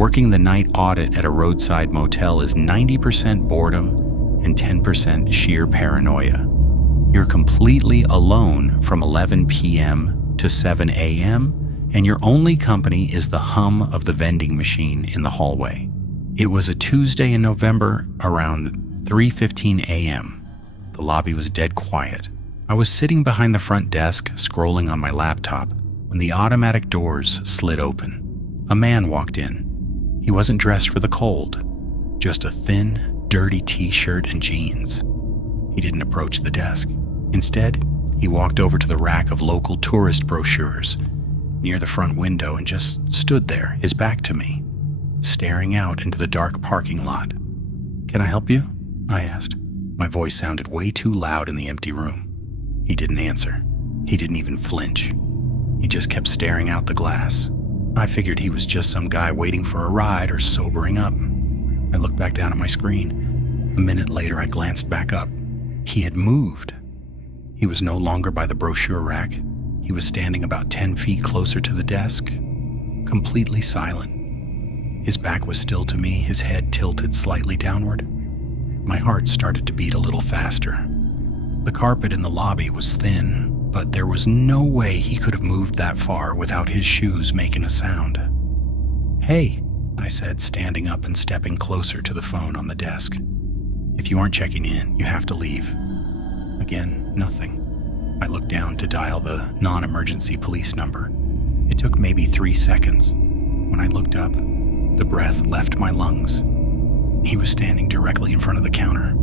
Working the night audit at a roadside motel is 90% boredom and 10% sheer paranoia. You're completely alone from 11 p.m. to 7 a.m., and your only company is the hum of the vending machine in the hallway. It was a Tuesday in November around 3:15 a.m. The lobby was dead quiet. I was sitting behind the front desk, scrolling on my laptop, when the automatic doors slid open. A man walked in. He wasn't dressed for the cold, just a thin, dirty t-shirt and jeans. He didn't approach the desk. Instead, he walked over to the rack of local tourist brochures near the front window and just stood there, his back to me, staring out into the dark parking lot. "Can I help you?" I asked. My voice sounded way too loud in the empty room. He didn't answer. He didn't even flinch. He just kept staring out the glass. I figured he was just some guy waiting for a ride or sobering up. I looked back down at my screen. A minute later, I glanced back up. He had moved. He was no longer by the brochure rack. He was standing about 10 feet closer to the desk, completely silent. His back was still to me, his head tilted slightly downward. My heart started to beat a little faster. The carpet in the lobby was thin, but there was no way he could have moved that far without his shoes making a sound. "Hey," I said, standing up and stepping closer to the phone on the desk. "If you aren't checking in, you have to leave." Again, nothing. I looked down to dial the non-emergency police number. It took maybe 3 seconds. When I looked up, the breath left my lungs. He was standing directly in front of the counter.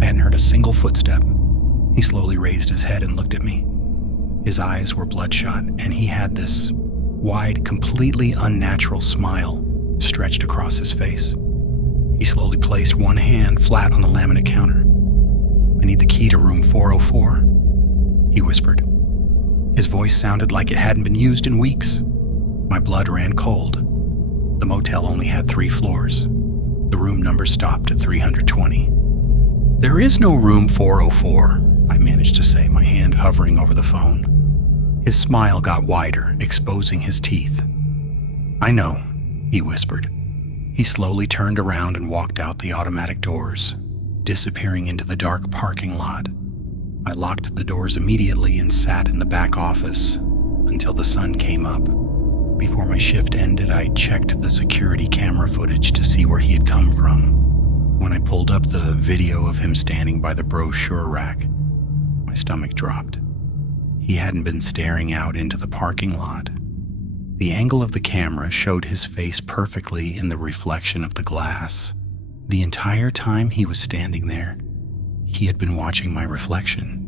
I hadn't heard a single footstep. He slowly raised his head and looked at me. His eyes were bloodshot, and he had this wide, completely unnatural smile stretched across his face. He slowly placed one hand flat on the laminate counter. "I need the key to room 404, he whispered. His voice sounded like it hadn't been used in weeks. My blood ran cold. The motel only had 3 floors. The room number stopped at 320. "There is no room 404, I managed to say, my hand hovering over the phone. His smile got wider, exposing his teeth. "I know," he whispered. He slowly turned around and walked out the automatic doors, disappearing into the dark parking lot. I locked the doors immediately and sat in the back office until the sun came up. Before my shift ended, I checked the security camera footage to see where he had come from. When I pulled up the video of him standing by the brochure rack, my stomach dropped. He hadn't been staring out into the parking lot. The angle of the camera showed his face perfectly in the reflection of the glass. The entire time he was standing there, he had been watching my reflection.